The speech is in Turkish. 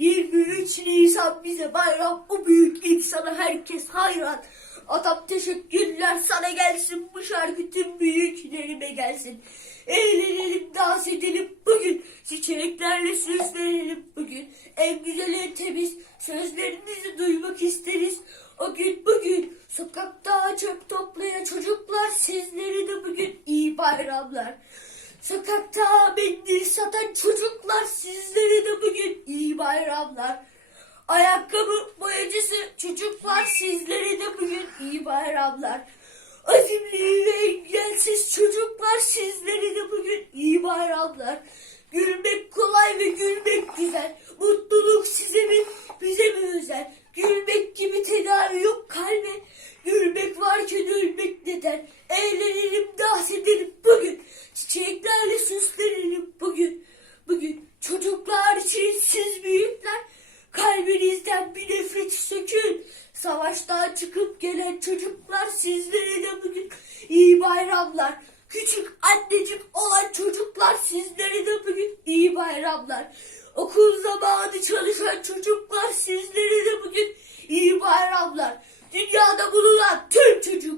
23 Nisan bize bayram. O büyük insana herkes hayran. Atam teşekkürler sana gelsin. Bu şarkı tüm büyüklerime gelsin. Eğlenelim, dans edelim bugün. Çiçeklerle süslenelim bugün. En güzel en temiz sözlerinizi duymak isteriz. O gün bugün sokakta çöp toplayan çocuklar sizleri de bugün iyi bayramlar. Sokakta çocuklar bugün iyi bayramlar. Ayakkabı boyacısı çocuklar sizlere de bugün iyi bayramlar. Azimli ve engelsiz çocuklar sizlere de bugün iyi bayramlar. Gülmek savaştan çıkıp gelen çocuklar sizlere de bugün iyi bayramlar. Küçük annecik olan çocuklar sizlere de bugün iyi bayramlar. Okul zamanı çalışan çocuklar sizlere de bugün iyi bayramlar. Dünyada bulunan tüm çocuk